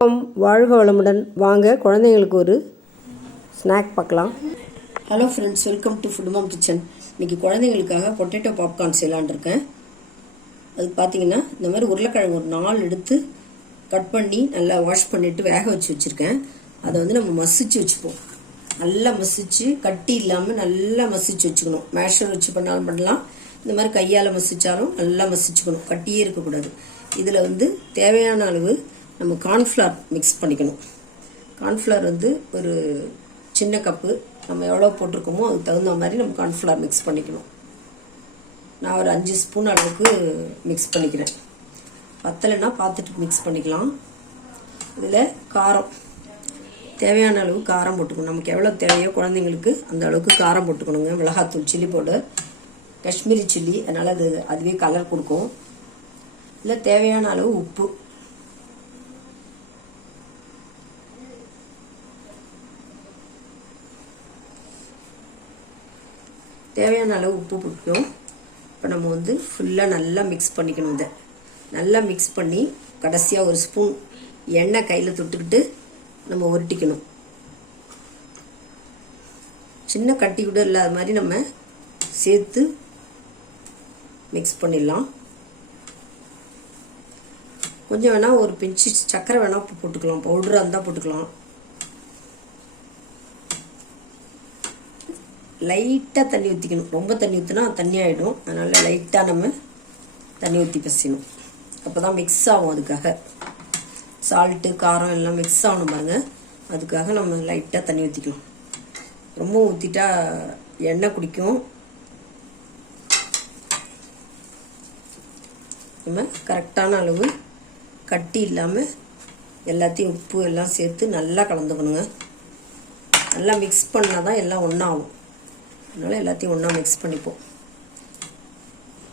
வாழ்க வளமுடன். வாங்க குழந்தைங்களுக்கு ஒரு ஸ்நாக் பார்க்கலாம். Hello friends, welcome to Food Mom Kitchen. இன்றைக்கி குழந்தைங்களுக்காக பொட்டேட்டோ பாப்கார்ன் செய்யலான் இருக்கேன். அது பார்த்தீங்கன்னா இந்த மாதிரி உருளைக்கிழங்கு ஒரு 4 எடுத்து கட் பண்ணி நல்லா வாஷ் பண்ணிவிட்டு வேக வச்சுருக்கேன். அதை வந்து நம்ம மசிச்சு வச்சுப்போம். நல்லா மசிச்சு கட்டி இல்லாமல் நல்லா மசிச்சு வச்சுக்கணும். மேஷர் வச்சு பண்ணாலும் பண்ணலாம், இந்த மாதிரி கையால் மசிச்சாலும் நல்லா மசிச்சுக்கணும், கட்டியே இருக்கக்கூடாது. இதில் வந்து தேவையான அளவு நம்ம கார்ன்ஃப்ளவர் மிக்ஸ் பண்ணிக்கணும். கார்ன்ஃப்ளவர் வந்து ஒரு சின்ன கப்பு, நம்ம எவ்வளோ போட்டிருக்கோமோ அதுக்கு தகுந்த மாதிரி நம்ம கார்ன்ஃப்ளவர் மிக்ஸ் பண்ணிக்கணும். நான் ஒரு 5 ஸ்பூன் அளவுக்கு மிக்ஸ் பண்ணிக்கிறேன். பத்தலைன்னா பார்த்துட்டு மிக்ஸ் பண்ணிக்கலாம். இதில் காரம், தேவையான அளவு காரம் போட்டுக்கணும். நமக்கு எவ்வளோ தேவையோ குழந்தைங்களுக்கு அந்த அளவுக்கு காரம் போட்டுக்கணுங்க. மிளகாத்தூள், சில்லி பவுடர், காஷ்மீரி சில்லி, அதனால் அதுவே கலர் கொடுக்கும். இல்லை தேவையான அளவு உப்பு, தேவையான அளவு உப்பு போட்டுக்கணும். இப்போ நம்ம வந்து ஃபுல்லாக நல்லா மிக்ஸ் பண்ணிக்கணும். இதை நல்லா மிக்ஸ் பண்ணி கடைசியாக ஒரு ஸ்பூன் எண்ணெய் கையில் தொட்டுக்கிட்டு நம்ம உருட்டிக்கணும். சின்ன கட்டி கூட இல்லாத மாதிரி நம்ம சேர்த்து மிக்ஸ் பண்ணிடலாம். கொஞ்சம் வேணால் ஒரு பிஞ்சு சர்க்கரை வேணால் போட்டுக்கலாம், பவுடராக இருந்தால் போட்டுக்கலாம். லைட்டாக தண்ணி ஊற்றிக்கணும். ரொம்ப தண்ணி ஊற்றினா தண்ணி ஆகிடும். அதனால் லைட்டாக நம்ம தண்ணி ஊற்றி பசிக்கணும். அப்போ தான் மிக்ஸ் ஆகும். அதுக்காக சால்ட்டு காரம் எல்லாம் மிக்ஸ் ஆகணும் பாருங்கள். அதுக்காக நம்ம லைட்டாக தண்ணி ஊற்றிக்கலாம். ரொம்ப ஊற்றிட்டா எண்ணெய் குடிக்கும். நம்ம கரெக்டான அளவு கட்டி இல்லாமல் எல்லாத்தையும் உப்பு எல்லாம் சேர்த்து நல்லா கலந்துக்கணுங்க. நல்லா மிக்ஸ் பண்ணால் தான் எல்லாம் ஒன்றாகும். அதனால் எல்லாத்தையும் ஒன்றா மிக்ஸ் பண்ணிப்போம்.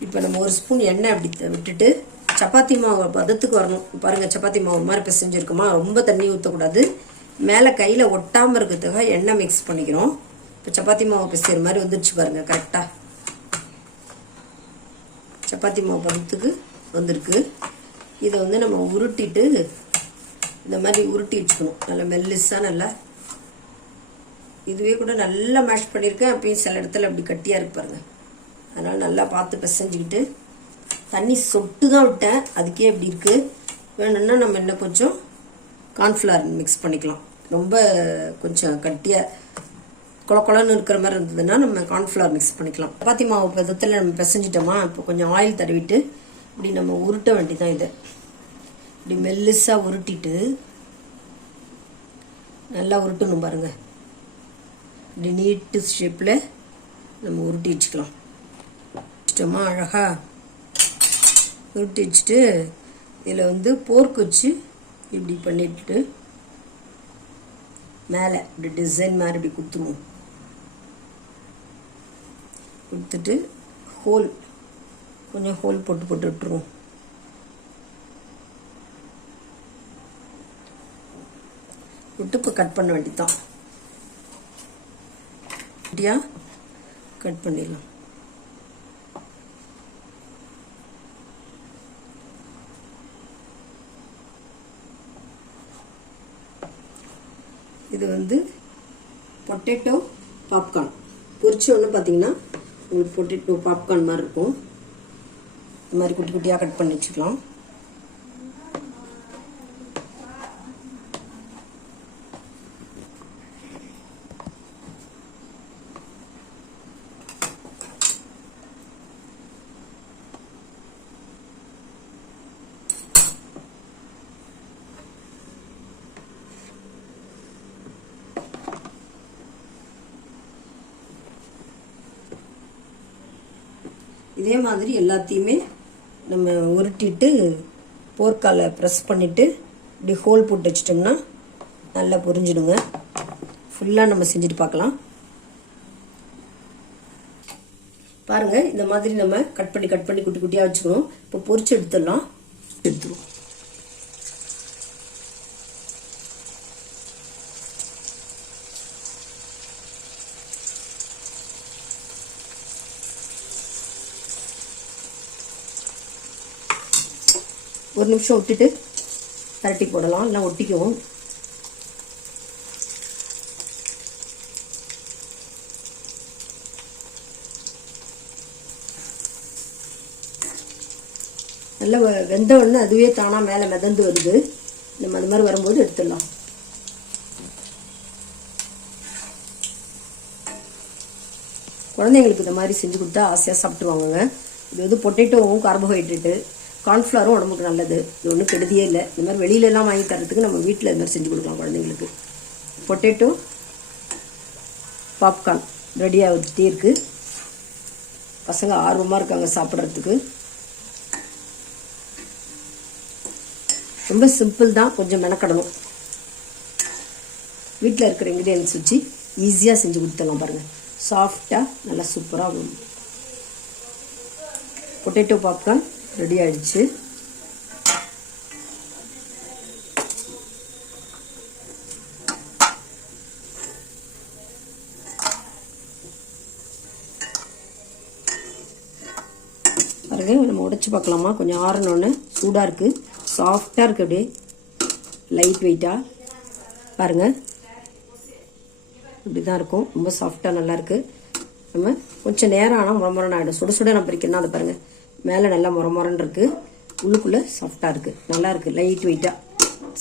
இப்போ நம்ம ஒரு ஸ்பூன் எண்ணெய் அப்படி விட்டுட்டு சப்பாத்தி மாவு பதத்துக்கு வரணும். பாருங்கள், சப்பாத்தி மாவு மாதிரி பிசைஞ்சிருக்குமா. ரொம்ப தண்ணி ஊற்றக்கூடாது. மேலே கையில் ஒட்டாமல் இருக்கிறதுக்காக எண்ணெய் மிக்ஸ் பண்ணிக்கிறோம். இப்போ சப்பாத்தி மாவு பிசைகிற மாதிரி வந்துருச்சு பாருங்கள். கரெக்டாக சப்பாத்தி மாவு பதத்துக்கு வந்திருக்கு. இதை வந்து நம்ம உருட்டிட்டு இந்த மாதிரி உருட்டி வச்சுக்கணும். நல்லா மெல்லிஸாக நல்லா. இதுவே கூட நல்லா மேஷ் பண்ணியிருக்கேன். அப்பயும் சில இடத்துல அப்படி கட்டியாக இருக்கு பாருங்கள். அதனால் நல்லா பார்த்து பிசைஞ்சிக்கிட்டு, தண்ணி சொட்டு தான் விட்டேன், அதுக்கே இப்படி இருக்குது. வேணும்னா நம்ம இன்னும் கொஞ்சம் கார்ன்ஃப்ளவர் மிக்ஸ் பண்ணிக்கலாம். ரொம்ப கொஞ்சம் கட்டியாக குளக்குளன்னு இருக்கிற மாதிரி இருந்ததுன்னா நம்ம கார்ன்ஃப்ளவர் மிக்ஸ் பண்ணிக்கலாம். சப்பாத்தி மாவு பதத்தில் நம்ம பிசைஞ்சிட்டோமா, இப்போ கொஞ்சம் ஆயில் தடவிட்டு இப்படி நம்ம உருட்ட வேண்டிதான். இதை இப்படி மெல்லிஸாக உருட்டிட்டு நல்லா உருட்டணும் பாருங்கள். இப்படி நீட்டு ஷேப்பில் நம்ம உருட்டி வச்சுக்கலாம். இஷ்டமா அழகாக உருட்டி வச்சுட்டு இதில் வந்து போர்க் வச்சு இப்படி பண்ணிட்டு மேலே இப்படி டிசைன் மாதிரி இப்படி கொடுத்துருவோம். கொடுத்துட்டு ஹோல் கொஞ்சம் ஹோல் போட்டு விட்டுருவோம். விட்டு இப்போ கட் பண்ண வேண்டியதான். கட் பண்ணிடலாம். இது வந்து பொட்டேட்டோ பாப்கார்ன். பொரிச்ச ஒன்று பார்த்தீங்கன்னா உங்களுக்கு பொட்டேட்டோ பாப்கார்ன் மாதிரி இருக்கும். இந்த மாதிரி குட்டி குட்டியாக கட் பண்ணி வச்சுக்கலாம். இதே மாதிரி எல்லாத்தையுமே நம்ம உருட்டிட்டு போர்க்கால ப்ரெஸ் பண்ணிவிட்டு இப்படி ஹோல் போட்டு வச்சிட்டோம்னா நல்லா பொரிஞ்சிடுங்க. ஃபுல்லாக நம்ம செஞ்சுட்டு பார்க்கலாம். பாருங்கள், இந்த மாதிரி நம்ம கட் பண்ணி குட்டி குட்டியாக வச்சுக்கணும். இப்போ பொரிச்சு எடுத்துடலாம். எடுத்துருவோம். ஒரு நிமிஷம் விட்டுட்டு பரட்டி போடலாம், இல்லை ஒட்டிக்குவோம். நல்லா வெந்த உடனே அதுவே தானாக மேலே மிதந்து வருது. நம்ம அது மாதிரி வரும்போது எடுத்துடலாம். குழந்தைங்களுக்கு இந்த மாதிரி செஞ்சு கொடுத்தா ஆசையாக சாப்பிட்டுவாங்க. இது வந்து பொட்டேட்டோவும் கார்போஹைட்ரேட்டு, கார்ன்ஃப்ளவரும் உடம்புக்கு நல்லது. இது ஒன்றும் கெடுதியே இல்லை. இந்த மாதிரி வெளியிலலாம் வாங்கி தரத்துக்கு நம்ம வீட்டில் இது மாதிரி செஞ்சு கொடுக்கலாம் குழந்தைங்களுக்கு. பொட்டேட்டோ பாப்கார்ன் ரெடி ஆகிட்டே இருக்குது. பசங்க ஆர்வமாக இருக்காங்க சாப்பிட்றதுக்கு. ரொம்ப சிம்பிள் தான், கொஞ்சம் மெனக்கடணும். வீட்டில் இருக்கிற இன்க்ரீடியன்ஸ் வச்சு ஈஸியாக செஞ்சு கொடுத்துடலாம். பாருங்கள், சாஃப்டாக நல்லா சூப்பராக வரும். பொட்டேட்டோ பாப்கார்ன் ரெடி ஆகிடுச்சு. பாருங்க, நம்ம உடைச்சு பார்க்கலாமா? கொஞ்சம் ஆறணுன்னு சூடாக இருக்குது, சாஃப்டாக இருக்குது, அப்படியே லைட் வெயிட்டாக. பாருங்கள், இப்படி தான் இருக்கும். ரொம்ப சாஃப்டாக நல்லாயிருக்கு. நம்ம கொஞ்சம் நேரம் ஆனால் முறமுறன்னு ஆகிடும். சுட சுட நான் பிரிக்கணும். அதை பாருங்கள், மேலே நல்லா முறமுறன்னு இருக்குது, உள்ளுக்குள்ளே சாஃப்டாக இருக்குது. நல்லாயிருக்கு, லைட் வெயிட்டாக.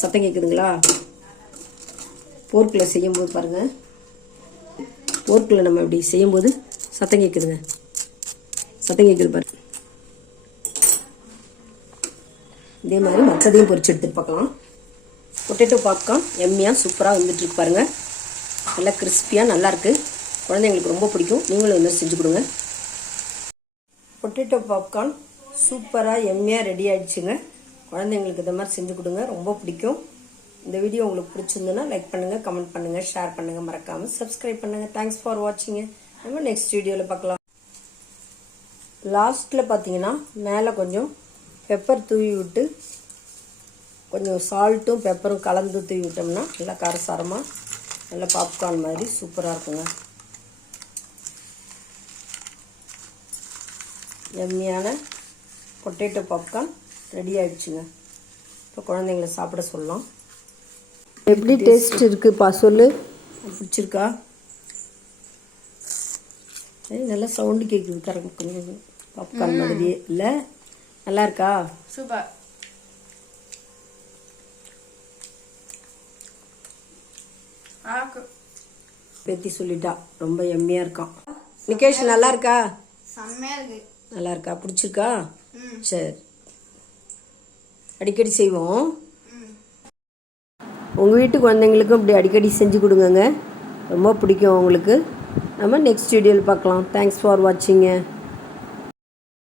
சத்தம் கேட்குதுங்களா? போர்க்கில் செய்யும்போது பாருங்கள், போர்க்கில் நம்ம இப்படி செய்யும்போது சத்தம் கேட்குதுங்க. சத்தம் கேட்குது பாருங்க. இதே மாதிரி மற்றதையும் பொரிச்சு எடுத்துகிட்டு பார்க்கலாம். பொட்டேட்டோ பாப்கார்ன் எம்மியாக சூப்பராக வந்துட்டுருக்கு பாருங்கள். நல்லா கிறிஸ்பியாக நல்லாயிருக்கு. குழந்தைங்களுக்கு ரொம்ப பிடிக்கும். நீங்களும் இந்த மாதிரி செஞ்சு கொடுங்க. பொட்டேட்டோ பாப்கார்ன் சூப்பராக எம்மியாக ரெடி ஆகிடுச்சுங்க. குழந்தைங்களுக்கு இந்த மாதிரி செஞ்சு கொடுங்க, ரொம்ப பிடிக்கும். இந்த வீடியோ உங்களுக்கு பிடிச்சிருந்ததுன்னா லைக் பண்ணுங்கள், கமெண்ட் பண்ணுங்கள், ஷேர் பண்ணுங்கள், மறக்காமல் சப்ஸ்கிரைப் பண்ணுங்கள். Thanks for வாட்சிங்க. நம்ம நெக்ஸ்ட் வீடியோவில் பார்க்கலாம். லாஸ்ட்டில் பார்த்தீங்கன்னா மேலே கொஞ்சம் பெப்பர் தூவி விட்டு, கொஞ்சம் சால்ட்டும் பெப்பரும் கலந்து தூவி விட்டோம்னா நல்லா காரசாரமாக நல்லா பாப்கார்ன் மாதிரி சூப்பராக இருக்குங்க. எம்மியான பொட்டேட்டோ பாப்கார்ன் ரெடி ஆகிடுச்சுங்க. இப்போ குழந்தைங்கள சாப்பிட சொல்லலாம். எப்படி டேஸ்ட் இருக்குப்பா சொல்லு. பிடிச்சிருக்கா? நல்லா சவுண்டு கேட்குது. கரெக்ட், கொஞ்சம் பாப்கார்ன் மாதிரியே இல்லை? நல்லா இருக்கா? சூப்பர். பேத்தி சொல்லிட்டா ரொம்ப எம்மியாக இருக்கான். நிகேஷ் நல்லா இருக்கா? செம்மையா இருக்கு. நல்லா இருக்கா? பிடிச்சிருக்கா? சரி, அடிக்கடி செய்வோம். உங்கள் வீட்டு குழந்தைங்களுக்கும் இப்படி அடிக்கடி செஞ்சு கொடுங்கங்க, ரொம்ப பிடிக்கும் உங்களுக்கு. நம்ம நெக்ஸ்ட் வீடியோவில் பார்க்கலாம். Thanks for வாட்சிங்க.